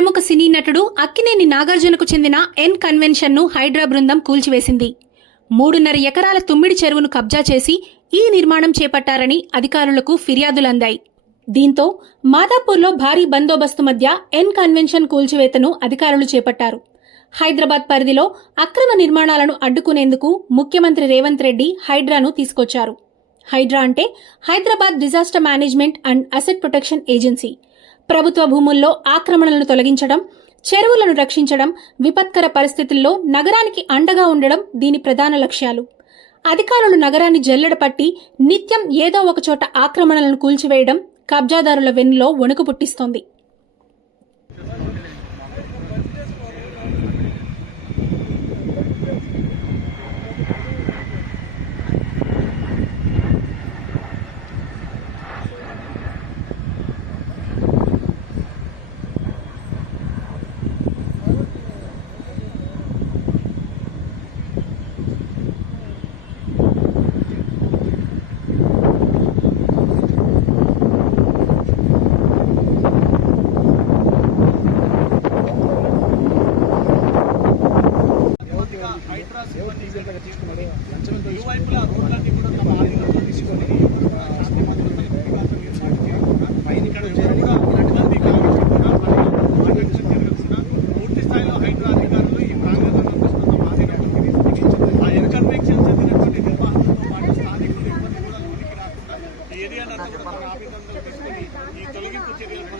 ప్రముఖ సినీ నటుడు అక్కినేని నాగార్జునకు చెందిన ఎన్ కన్వెన్షన్ను హైడ్రా బృందం కూల్చివేసింది. మూడున్నర ఎకరాల తుమ్మిడి చెరువును కబ్జా చేసి ఈ నిర్మాణం చేపట్టారని అధికారులకు ఫిర్యాదులందాయి. దీంతో మాదాపూర్లో భారీ బందోబస్తు మధ్య ఎన్ కన్వెన్షన్ కూల్చివేతను అధికారులు చేపట్టారు. హైదరాబాద్ పరిధిలో అక్రమ నిర్మాణాలను అడ్డుకునేందుకు ముఖ్యమంత్రి రేవంత్ రెడ్డి హైడ్రాను తీసుకొచ్చారు. హైడ్రా అంటే Hyderabad disaster management and asset protection agency. ప్రభుత్వ భూముల్లో ఆక్రమణలను తొలగించడం చెరువులను రక్షించడం విపత్కర పరిస్థితుల్లో నగరానికి అండగా ఉండడం దీని ప్రధాన లక్ష్యాలు. అధికారులు నగరాన్ని జల్లెడపట్టి నిత్యం ఏదో ఒకచోట ఆక్రమణలను కూల్చివేయడం కబ్జాదారుల వెన్నులో వణుకు పుట్టిస్తోంది. ఇరువైపులా రోడ్లన్నీ కూడా తమ ఆధీనంలో తీసుకొని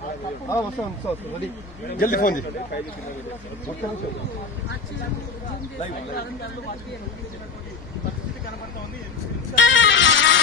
ఆ. ఆ, వస్తాను వస్తా వస్తా రెడీ జల్దీ ఫోన్ చేయి ఒక్క నిమిషం. పరిస్థితి కనబడతా ఉంది ఎంత